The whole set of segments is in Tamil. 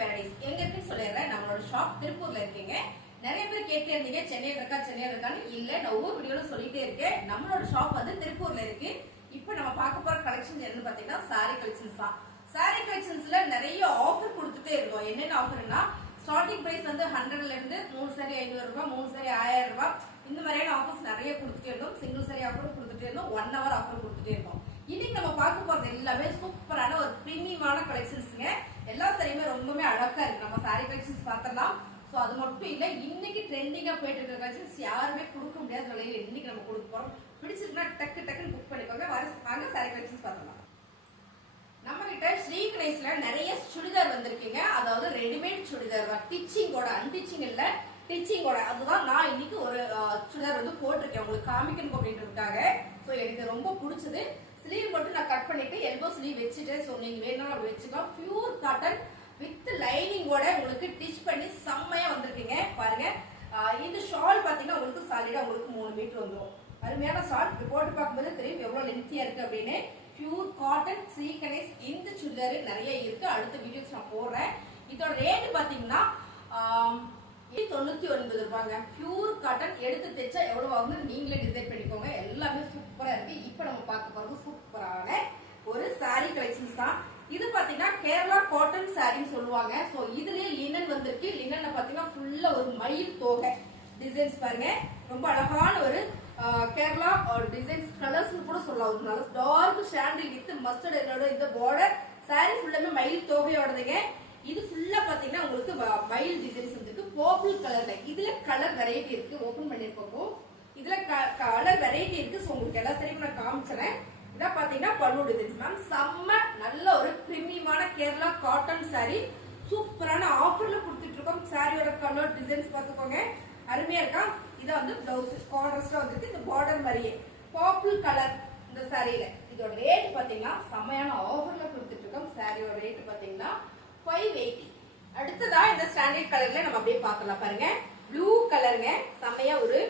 பேரடைஸ் எங்க இருக்குன்னு சொல்லிடுறேன். நம்மளோட ஷாப் திருப்பூர்ல இருக்கீங்க. நிறைய பேர் கேட்டே இருந்தீங்க சென்னையில இருக்கான்னு. இல்ல, நான் ஒவ்வொரு வீடியோல சொல்லிட்டே இருக்கேன். நம்மளோட ஷாப் வந்து திருப்பூர்ல இருக்கு. இப்போ நம்ம பார்க்க போற கலெக்ஷன் என்னன்னு பாத்தீங்கன்னா சாரி கலெக்ஷன்ஸ் தான். சாரி கலெக்ஷன்ஸ்ல நிறைய ஆஃபர் கொடுத்துட்டே இருக்கோம். என்னென்ன ஆஃபர்னா ஸ்டார்டிங் பிரைஸ் வந்து 100ல இருந்து 3 சாரி 500 ரூபாய், 3 சாரி 1000 ரூபாய், இந்த மாதிரியான ஆஃபர்ஸ் நிறைய கொடுத்துட்டே இருந்தோம். சிங்கிள் சாரி ஆஃபர் கொடுத்துட்டே இருந்தோம். 1 hour ஆஃபர் கொடுத்துட்டே இருக்கோம். இன்னைக்கு நம்ம பார்க்க போறது எல்லாமே சூப்பரான ஒரு பிரீமியமான கலெக்ஷன்ஸ்ங்க. எல்லா சாரியுமே ரொம்பவே அழகா இருக்கு. நம்ம சாரி கலெக்ஷன்ஸ் பார்த்தலாம். சோ அது மட்டும் இல்ல, இன்னைக்கு ட்ரெண்டிங்கா போயிட்டு இருக்க கலெக்ஷன்ஸ் யாருமே கொடுக்க முடியாத விலையில இன்னைக்கு நம்ம கொடுக்க போறோம். பிடிச்சிருந்தா டக்குன்னு புக் பண்ணிக்கோங்க. வாங்க சாரி கலெக்ஷன்ஸ் பார்த்தலாம். நம்ம கிட்ட ஸ்ரீ கணேஷ்ல நிறைய சுடிதார் வந்திருக்கீங்க. அதாவது ரெடிமேட் சுடிதார் தான், டிச்சிங்கோட, அன்டிச்சிங் இல்ல, டிச்சிங்கோட. அதுதான் நான் இன்னைக்கு ஒரு சுடிதார் வந்து போட்டிருக்கேன் உங்களுக்கு காமிக்கணும் அப்படின்றதுக்காக. சோ எனக்கு ரொம்ப பிடிச்சது. ஸ்லீவ் மட்டும் நான் கட் பண்ணிட்டு எல்போ ஸ்லீவ் வச்சுட்டேன். சோ நீங்க வேணாலும் அப்படி வச்சுக்கலாம். பியூர் காட்டன் வித் லைனிங்கோட உங்களுக்கு டிச் பண்ணி செம்மையா வந்திருக்கீங்க பாருங்க. இந்த ஷால் பாத்தீங்கன்னா உங்களுக்கு சாலிடா உங்களுக்கு 3 மீட்டர் வந்துடும். அருமையான ஷால். போட்டு பார்க்கும்போது தெரியும் எவ்வளவு லென்த்தியா இருக்கு அப்படின்னு. பியூர் காட்டன் ஸ்ரீ கணேஷ் இந்த சுடிதார் நிறைய இருக்கு. அடுத்த வீடியோஸ் நான் போடுறேன். இதோட ரேட் பாத்தீங்கன்னா 99 ரூபாங்க. பியூர் காட்டன் எடுத்து தைச்சா எவ்வளவு ஆகும்னு நீங்களே டிசைட் பண்ணிக்கோங்க. எல்லாமே சூப்பரா இருக்கு. இப்ப நம்ம பார்க்க போறது சூப்பரான ஒரு சாரி கலெக்ஷன்ஸ் தான். இது பாத்தீங்கன்னா கேரளா காட்டன் சாரின்னு சொல்லுவாங்க. சோ இதுலயே லினன் வந்திருக்கு. லினன்ல பாத்தீங்கன்னா ஃபுல்லா ஒரு மயில் தோகை டிசைன்ஸ் பாருங்க. ரொம்ப அழகான ஒரு கேரளா டிசைன்ஸ் கலர்ஸ் கூட சொல்லலாம். ஒரு நல்ல டார்க் சாண்டில் வித் மஸ்டர்ட் எல்லோட இந்த பார்டர் சாரி ஃபுல்லாமே மயில் தோகையோடதுங்க. இது ஃபுல்லா பாத்தீங்கன்னா உங்களுக்கு மயில் டிசைன்ஸ் வந்துருக்கு. பர்பிள் கலர்ல இதுல கலர் வெரைட்டி இருக்கு. ஓபன் பண்ணிருக்கோம். இதுல கலர் வெரைட்டி இருக்கு. சோ உங்களுக்கு எல்லா சாரியும் நான் காமிச்சறேன். இத பாத்தீங்கன்னா பல்லு டிசைன்ஸ் மேம். செம்ம நல்ல ஒரு பிரீமியமான கேரளா காட்டன் சாரி. சூப்பரான ஆஃபர்ல கொடுத்துட்டு இருக்கோம். சாரியோட கலர் டிசைன்ஸ் பாத்துக்கோங்க. அருமையா இருக்கா. இத வந்து பிளவுஸ் கான்ட்ராஸ்டா வந்துருக்கு. இந்த பார்டர் மாதிரியே பர்பிள் கலர் இந்த சாரியில. இதோட ரேட் பாத்தீங்கன்னா செம்மையான ஆஃபர்ல கொடுத்துட்டு இருக்கோம். சாரியோட ரேட் பாத்தீங்கன்னா 580. அடுத்ததா இந்த ஸ்டாண்டர்ட் கலர்ல நம்ம அப்படியே பார்க்கலாம் பாருங்க. ப்ளூ கலருங்க. செம்மையா ஒரு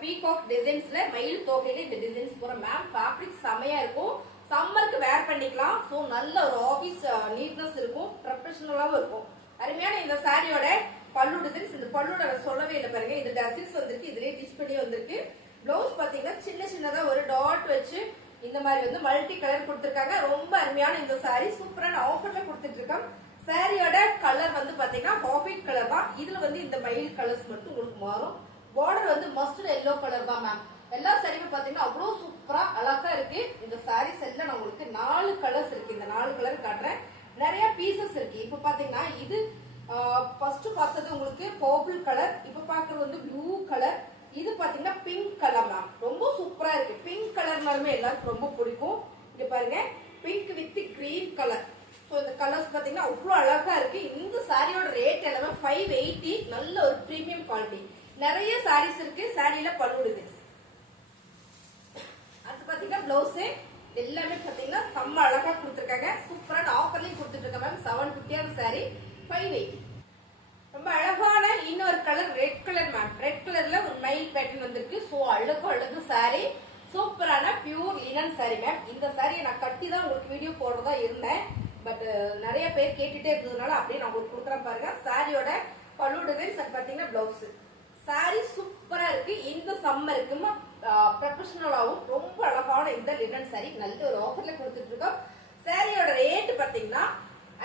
பீகாக் டிசைன்ஸ்ல மயில் தோகையில இந்த டிசைன்ஸ் போற மேம். ஃபேப்ரிக் செம்மையா இருக்கும். சம்மருக்கு வேர் பண்ணிக்கலாம். சோ நல்ல ஒரு ஆபீஸ் நீட்னஸ் இருக்கும். ப்ரொஃபஷனலாவும் இருக்கும். அருமையான இந்த சாரியோட பல்லு டிசைன்ஸ். இந்த பல்லுட சொல்லவே இல்லை பாருங்க. இது டசில்ஸ் வந்திருக்கு. இதுலயே டிச் பண்ணி வந்திருக்கு. பிளவுஸ் பாத்தீங்கன்னா சின்னதா ஒரு டாட் வச்சு இந்த மாதிரி வந்து மல்டி கலர் கொடுத்திருக்காங்க. ரொம்ப அருமையான இந்த சாரி சூப்பரான ஆஃபர்ல கொடுத்துட்டு இருக்கோம். சாரியோட கலர் வந்து பாத்தீங்கன்னா ஆஃபீட் கலர் தான். இதுல வந்து இந்த மயில் கலர்ஸ் மட்டும் உங்களுக்கு மாறும். பார்டர் வந்து மஸ்டர்ட் எல்லோ கலர் தான் மேம். எல்லா சாரியுமே பாத்தீங்கன்னா அவ்வளவு சூப்பரா அழகா இருக்கு. இந்த சாரி செட்ல நான் உங்களுக்கு 4 கலர்ஸ் இருக்கு. இந்த 4 கலர் காட்டுறேன். நிறைய பீசஸ் இருக்கு. இப்ப பாத்தீங்கன்னா இது ஃபர்ஸ்ட் பார்த்தது உங்களுக்கு பர்பிள் கலர். இப்ப பாக்குறது வந்து ப்ளூ கலர். இது பாத்தீங்கன்னா பிங்க் கலர் மேம். ரொம்ப சூப்பரா இருக்கு. பிங்க் கலர்னாலுமே எல்லாருக்கும் ரொம்ப பிடிக்கும். இங்க பாருங்க, pink with green colour. So இந்த கலர்ஸ் பாத்தீங்கன்னா அவ்வளவு அழகா இருக்கு. இந்த சாரியோட ரேட் எல்லாமே 580. நல்ல ஒரு பிரீமியம் குவாலிட்டி. நிறைய சாரீஸ் இருக்கு. சாரியில பல்லு டிசைன்ஸ். அது பாத்தீங்கன்னா பிளவுஸ் எல்லாமே பாத்தீங்கன்னா செம்ம அழகா கொடுத்துருக்காங்க. சூப்பரான ஆஃபர்லயும் கொடுத்துட்டு இருக்க மேம். 750 சாரி 580. ரொம்ப அழகான இன்னொரு colour red colour ma'am. Red கலர்ல ஒரு மயில் பேட்டர்ன் வந்திருக்கு. சோ அழகு சாரி. சூப்பரான பியூர் லினன் சாரி மேம். இந்த சாரியை நான் கட்டி தான் உங்களுக்கு வீடியோ போடுறதா இருந்தேன். பட் நிறைய பேர் கேட்டுட்டே இருந்ததுனால அப்படியே நான் உங்களுக்கு கொடுக்குறேன் பாருங்க. சாரியோட பல்லு டிசைன்ஸ் பாத்தீங்கன்னா பிளவுஸ். சாரி சூப்பரா இருக்கு. இந்த சம்மருக்கும் ப்ரொஃபஷனலாவும் ரொம்ப அழகான இந்த லினன் சாரி நல்ல ஒரு ஆஃபர்ல கொடுத்துட்டு இருக்கோம். சாரியோட ரேட் பாத்தீங்கன்னா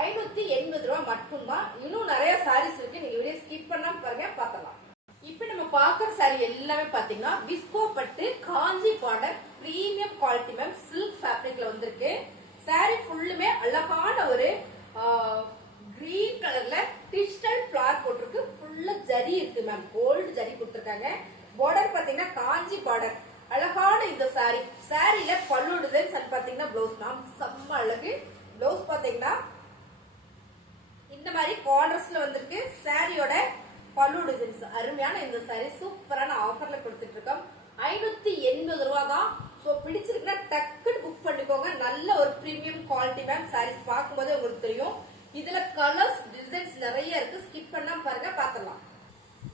580 ரூபாய் மட்டும்தான். இன்னும் நிறைய சாரீஸ் இருக்கு. நீங்க வீடியோ ஸ்கிப் பண்ணாம பாருங்க, பார்த்தலாம். இப்ப நம்ம பாக்குற சாரி எல்லாமே பாத்தீங்கன்னா விஸ்கோ பட்டு Kanchi border premium quality ma'am. Silk ஃபேப்ரிக்ல வந்திருக்கு. சாரி ஃபுல்லுமே அழகான ஒரு கிரீன் கலர்ல டிஜிட்டல் ஃபிளார் போட்டிருக்கு. ஃபுல்லா ஜரி இருக்கு மேம். கோல்டு ஜரி கொடுத்திருக்காங்க. பார்டர் பாத்தீங்கன்னா காஞ்சி பார்டர். அழகான இந்த சாரி. சாரியில பல்லு டிசைன்ஸ் அண்ட் பாத்தீங்கன்னா பிளவுஸ் மேம் செம்ம அழகு. பிளவுஸ் பாத்தீங்கன்னா இந்த மாதிரி கான்ட்ராஸ்ட்ல வந்திருக்கு. சாரியோட பல்லு டிசைன்ஸ் அருமையான இந்த சாரி சூப்பரான ஆஃபர்ல கொடுத்துட்டு இருக்கோம். 580 ரூபாய் தான். சோ பிடிச்சிருக்குன்னா டக்குன்னு புக் பண்ணிக்கோங்க. நல்ல ஒரு பிரீமியம் குவாலிட்டி மேம். சாரீஸ் பார்க்கும்போது உங்களுக்கு தெரியும். இதுல கலர்ஸ் டிசைன்ஸ் நிறைய இருக்கு. ஸ்கிப் பண்ணாம பாருங்க, பார்த்தலாம்.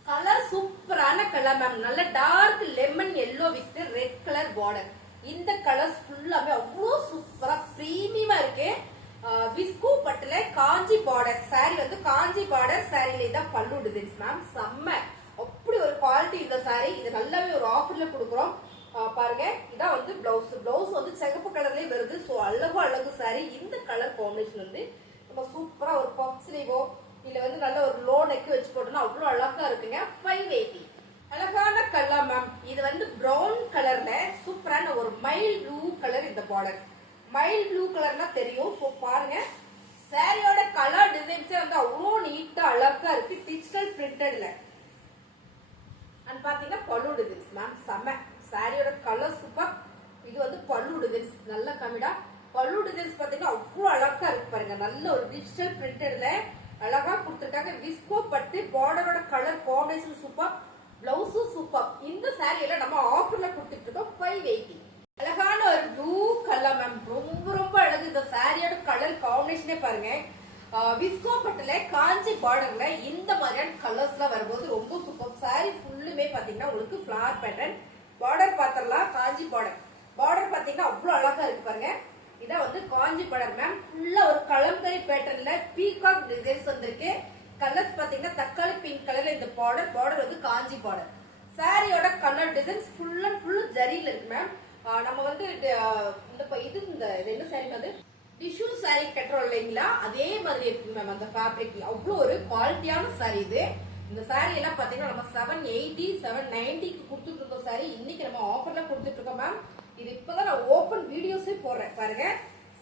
கலர் சூப்பரான கலர் மேம். நல்ல dark lemon yellow with red colour border. இந்த கலர்ஸ் ஃபுல்லாமே அவ்வளவு சூப்பரா பிரீமியமா இருக்கு. விஸ்கு பட்டுல காஞ்சி பார்டர் சாரி வந்து காஞ்சி பார்டர் சாரியில தான் பல்லு டிசைன்ஸ் மேம். செம்ம அப்படி ஒரு குவாலிட்டி இந்த சாரி. இது நல்லாவே ஒரு ஆஃபர்ல கொடுக்குறோம். பாருங்க இதான் வந்து பிளவுஸ். பிளவுஸ் வந்து சிகப்பு கலர்லயே வருது. ஸோ அழகு சாரி. இந்த கலர் காம்பினேஷன் வந்து நம்ம சூப்பரா ஒரு பஃப் ஸ்லீவோ இல்ல வந்து நல்ல ஒரு லோ நெக் வச்சு போட்டோம்னா அவ்வளவு அழகா இருக்குங்க. 580 அழகான கலர் மேம். இது வந்து பிரவுன் கலர்ல சூப்பரான ஒரு மைல் ப்ளூ கலர். இந்த பார்டர் மைல் ப்ளூ கலர்னா தெரியும். ஸோ பாருங்க சாரியோட கலர் டிசைன்ஸே வந்து அவ்வளோ நீட்டா அழகா இருக்கு. டிஜிட்டல் பிரிண்டட்ல அண்ட் பாத்தீங்கன்னா பல்லு டிசைன்ஸ் மேம். செம்ம சாரியோட கலர் சூப்பர். இது வந்து பல்லு டிசைன்ஸ் நல்ல கம்மிடா. பல்லு டிசைன்ஸ் பாத்தீங்கன்னா அவ்வளோ அழகா இருக்கு பாருங்க. நல்ல ஒரு டிஜிட்டல் பிரிண்டட்ல அழகா கொடுத்துருக்காங்க. விஸ்கோ பட்டு பார்டரோட கலர் காம்பினேஷன் சூப்பர். பிளவுஸும் சூப்பர். இந்த சாரியில நம்ம ஆஃபர்ல கொடுத்துட்டு இருக்கோம் 580. அழகான ஒரு ப்ளூ கலர் மேம். ரொம்ப அழகு. இந்த சாரியோட கலர் காம்பினேஷனே பாருங்க. விஸ்கோ பட்டுல காஞ்சி பார்டர்ல இந்த மாதிரியான கலர்ஸ்ல வரும்போது ரொம்ப சூப்பர். சாரி ஃபுல்லுமே பாத்தீங்கன்னா உங்களுக்கு ஃபிளவர் பேட்டர்ன். பார்டர் பாத்திரலாம் காஞ்சி பார்டர். பார்டர் பாத்தீங்கன்னா அவ்வளவு அழகா இருக்கு பாருங்க. இதான் வந்து காஞ்சி பார்டர் மேம். ஃபுல்லா ஒரு கலம்கரி பேட்டர்ன்ல பீகாக் டிசைன்ஸ் வந்திருக்கு. கலர்ஸ் பாத்தீங்கன்னா தக்காளி பிங்க் கலர்ல இந்த பார்டர். பார்டர் வந்து காஞ்சி பார்டர். சாரியோட colour designs full and full ஜரியில இருக்கு மேம். நம்ம வந்து இந்த என்ன சாரி வந்து டிஷ்யூ சாரி கட்டுறோம் இல்லைங்களா, அதே மாதிரி இருக்கு மேம். அந்த ஃபேப்ரிக் அவ்வளோ ஒரு குவாலிட்டியான சாரி இது. இந்த சாரி எல்லாம் பாத்தீங்கன்னா நம்ம 780 790க்கு கொடுத்துட்டு இருக்கோம் சாரி. இன்னைக்கு நம்ம ஆஃபர்ல கொடுத்துட்டு இருக்கோம் மேம். இது இப்பதான் நான் ஓபன் வீடியோஸே போடுறேன் பாருங்க.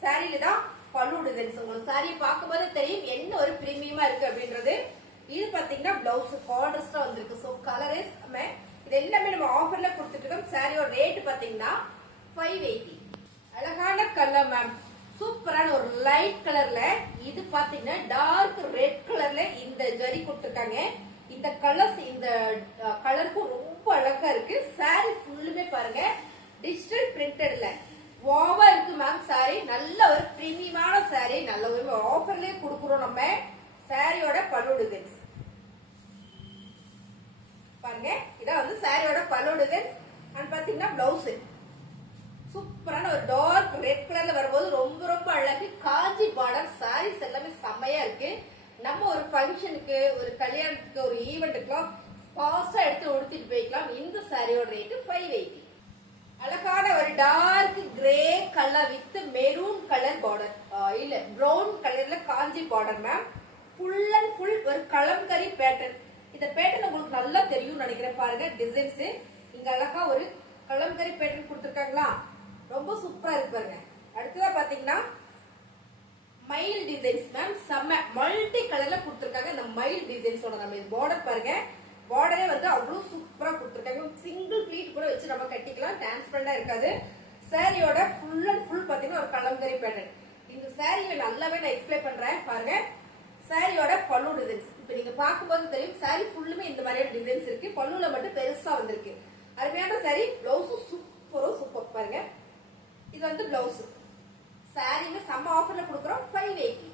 சாரியில தான் பல்லு டிசைன்ஸ். உங்களுக்கு சாரியை பார்க்கும்போது தெரியும் என்ன ஒரு பிரீமியமா இருக்கு அப்படின்றது. இது பாத்தீங்கன்னா பிளவுஸ் கான்ட்ராஸ்டா வந்திருக்கு. ஸோ கலரே இது எல்லாமே நம்ம ஆஃபர்ல கொடுத்துட்டு இருக்கோம். சாரியோட ரேட் பாத்தீங்கன்னா 580. அழகான கலர் மேம். சூப்பரான ஒரு லைட் கலர்ல இது பாத்தீங்கன்னா டார்க் ரெட் கலர்ல இந்த ஜரி கொடுத்துருக்காங்க. இந்த கலர்ஸ் இந்த கலருக்கும் ரொம்ப அழகா இருக்கு. சாரி ஃபுல்லுமே பாருங்க டிஜிட்டல் பிரிண்டட்ல வாவா இருக்கு மேம். சாரி நல்ல ஒரு பிரீமியமான சாரி. நல்ல ஒரு ஆஃபர்லயே கொடுக்குறோம் நம்ம. சாரியோட பல்லு டிசைன்ஸ் பாருங்க. இதான் வந்து சாரியோட பல்லு டிசைன்ஸ். அண்ட் பாத்தீங்கன்னா பிளவுஸ் சூப்பரான ஒரு டார்க் ரெட் கலர்ல வரும்போது ரொம்ப அழகு. காஞ்சி பார்டர். சாரீஸ் எல்லாமே செம்மையா இருக்கு. நம்ம ஒரு ஃபங்க்ஷனுக்கு ஒரு கல்யாணத்துக்கு ஒரு ஈவெண்ட்டுக்குலாம் ஃபாஸ்டா எடுத்து உடுத்திட்டு போய்க்கலாம். இந்த சாரியோட ரேட் 580. அழகான ஒரு dark grey colour with maroon colour border இல்ல பிரவுன் கலர்ல Kanchi border ma'am. Full and full ஒரு கலம்கரி பேட்டர்ன். இந்த பேட்டர்ன் உங்களுக்கு நல்லா தெரியும் நினைக்கிறேன். பாருங்க டிசைன்ஸ் இங்க அழகா ஒரு கலம்கரி பேட்டர்ன் கொடுத்துருக்காங்களா. ரொம்ப சூப்பரா இருக்கு பாருங்க. அடுத்ததா பாத்தீங்கன்னா மயில் டிசைன்ஸ் மேம். செம்ம மல்டி கலர்ல கொடுத்துருக்காங்க. இந்த மயில் டிசைன்ஸோட நம்ம இது பார்டர் பாருங்க. பார்டரே வந்து அவ்வளவு சூப்பரா கொடுத்துருக்காங்க. சிங்கிள் ப்ளீட் கூட வச்சு நம்ம கட்டிக்கலாம். டிரான்ஸ்பரண்டா இருக்காது. சாரியோட ஃபுல் அண்ட் ஃபுல் பாத்தீங்கன்னா ஒரு கலம்கரி பேட்டர்ன். இந்த சாரியை நல்லாவே நான் எக்ஸ்பிளைன் பண்றேன் பாருங்க. சாரியோட பல்லு டிசைன்ஸ் இப்ப நீங்க பார்க்கும்போது தெரியும். சாரி ஃபுல்லுமே இந்த மாதிரியான டிசைன்ஸ் இருக்கு. பல்லுல மட்டும் பெருசா வந்திருக்கு. அருமையான சாரி. பிளவுஸும் சூப்பர் பாருங்க. இது வந்து பிளவுஸ். சாரிங்க செம்ம ஆஃபர்ல கொடுக்குறோம் 580.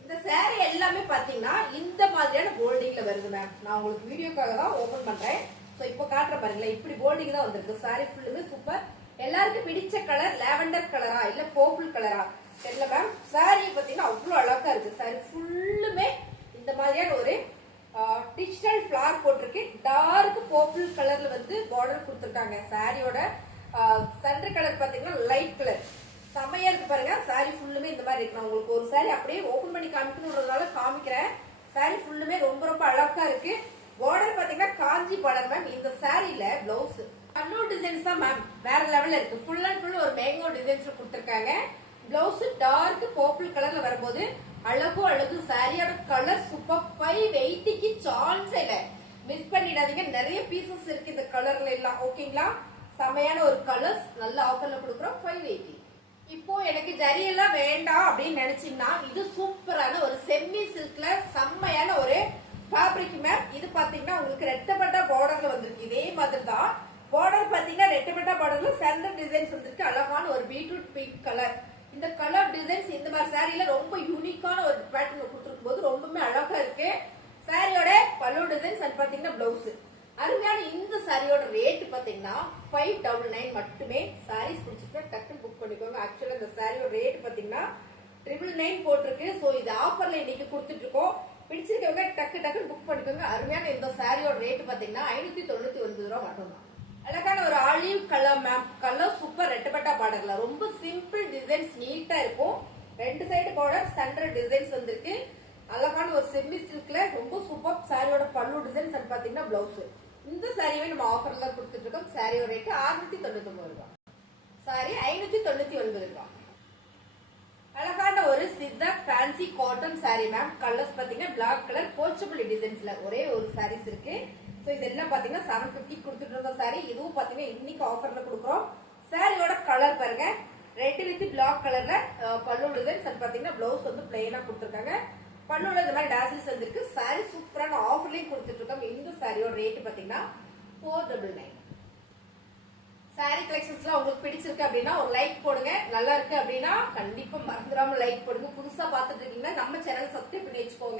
இந்த சாரி எல்லாமே பாத்தீங்கன்னா இந்த மாதிரியான போல்டிங்ல வருது மேம். நான் உங்களுக்கு வீடியோக்காக தான் ஓபன் பண்றேன். சோ இப்போ காட்டுற பாருங்களேன். இப்படி போல்டிங் தான் வந்திருக்கு. சாரி ஃபுல்லுமே சூப்பர். எல்லாருக்கும் பிடிச்ச கலர் லாவெண்டர் கலரா இல்ல பர்பிள் கலரா தெரியல மேம். சாரி பாத்தீங்கன்னா அவ்வளவு அழகா இருக்கு. சாரி ஃபுல்லுமே இந்த மாதிரியான ஒரு டிஜிட்டல் ஃபிளவர் போட்டிருக்கு. டார்க் பர்பிள் கலர்ல வந்து பார்டர் கொடுத்துருக்காங்க. சாரியோட சென்டர் கலர் பாத்தீங்கன்னா லைட் கலர். செம்மையா இருக்கு பாருங்க. சாரி ஃபுல்லுமே இந்த மாதிரி இருக்கு. நான் உங்களுக்கு ஒரு சாரி அப்படியே ஓபன் பண்ணி காமிக்கணும்ன்றதுனால காமிக்கிறேன். சாரி ஃபுல்லுமே ரொம்ப அழகா இருக்கு. பார்டர் பாத்தீங்கன்னா காஞ்சி பார்டர் மேம். இந்த சாரியில பிளவுஸ் பல்லு டிசைன்ஸ் தான் மேம் வேற லெவல்ல இருக்கு. ஃபுல் அண்ட் ஃபுல் ஒரு மேங்கோ டிசைன்ஸ் கொடுத்துருக்காங்க. பிளவுஸ் டார்க் பர்பிள் கலர்ல வரும்போது அழகு. சாரியோட கலர் சூப்பர். 580க்கு சான்ஸ் இல்ல. மிஸ் பண்ணிடாதீங்க. நிறைய பீசஸ் இருக்கு இந்த கலர்ல எல்லாம். ஓகேங்களா. செமையான ஒரு கலர்ஸ் நல்ல ஆஃபர்ல கொடுக்குறோம் 580. இப்போ எனக்கு ஜரி எல்லாம் வேண்டாம் அப்படின்னு நினைச்சீங்கன்னா இது சூப்பரான ஒரு செம்மி சில்க்ல செம்மையான ஒரு ஃபேப்ரிக் மேம். இது பாத்தீங்கன்னா உங்களுக்கு ரெட்டப்பட்ட பார்டர்ல வந்திருக்கு. இதே மாதிரி தான் பார்டர் பாத்தீங்கன்னா ரெட்டப்பட்ட பார்டர்ல சென்டர் டிசைன்ஸ் வந்திருக்கு. அழகான ஒரு பீட்ரூட் பிங்க் கலர். இந்த கலர் டிசைன்ஸ் இந்த மாதிரி சாரியில ரொம்ப யூனிக்கான ஒரு பேட்டர்ன் கொடுத்துருக்கும் போது ரொம்பவே அழகா இருக்கு. சாரியோட பல்லு டிசைன்ஸ் அண்ட் பாத்தீங்கன்னா பிளவுஸ் அருமையான. இந்த சாரியோட ரேட் பாத்தீங்கன்னா 599 மட்டுமே. சாரீஸ் பிடிச்சிருக்கா டக்குன்னு புக் பண்ணிக்கோங்க. ஆக்சுவலா இந்த சாரியோட ரேட் பாத்தீங்கன்னா 999 போட்டிருக்கு. சோ இது ஆஃபர்ல இன்னைக்கு கொடுத்துட்டு இருக்கோம். பிடிச்சிருக்கவங்க டக்கு டக்குன்னு புக் பண்ணிக்கோங்க. அருமையான இந்த சாரியோட ரேட் பாத்தீங்கன்னா 599 ரூபாய் மட்டும்தான். அழகான ஒரு olive colour ma'am, colour super ரெட்டப்பட்டா பார்டர்ல ரொம்ப சிம்பிள் டிசைன்ஸ் நீட்டா இருக்கும். ரெண்டு சைடு பார்டர் சென்டர் டிசைன்ஸ் வந்திருக்கு. அழகான ஒரு செமி சில்க்ல ரொம்ப சூப்பர் சாரியோட பல்லு டிசைன்ஸ் அண்ட் பாத்தீங்கன்னா பிளவுஸ். இந்த சாரியுமே நம்ம ஆஃபர்ல கொடுத்துட்டு இருக்கோம். சாரியோட ரேட் 699 ரூபாய். சாரி 599 ரூபாய். அழகான ஒரு Siddha fancy cotton sorry ma'am. Colours பாத்தீங்கன்னா பிளாக் கலர் போச்சபிள் டிசைன்ஸ்ல ஒரே ஒரு சாரீஸ் இருக்கு. சோ இதெல்லாம் பாத்தீங்கன்னா 750 கொடுத்துட்டு இருக்கோம் சாரி. இதுவும் பாத்தீங்கன்னா இன்னைக்கு ஆஃபர்ல கொடுக்குறோம். சாரியோட கலர் பாருங்க, ரெட் வித் பிளாக் கலர்ல பல்லு டிசைன்ஸ் அண்ட் பாத்தீங்கன்னா பிளவுஸ் வந்து பிளெயினா கொடுத்துருக்காங்க. பல்லுல இந்த மாதிரி டாசில்ஸ் வந்திருக்கு. சாரி சூப்பரான ஆஃபர்லயும் கொடுத்துட்டு இருக்கோம். இந்த சாரியோட ரேட் பாத்தீங்கன்னா 499. சாரி கலெக்ஷன்ஸ்லாம் உங்களுக்கு பிடிச்சிருக்கு அப்படின்னா ஒரு லைக் போடுங்க. நல்லா இருக்கு அப்படின்னா கண்டிப்பா மறந்துடாம லைக் போடுங்க. புதுசா பாத்துட்டு இருக்கீங்கன்னா நம்ம சேனல் சப்ஸ்கிரைப் பண்ணி வச்சுக்கோங்க.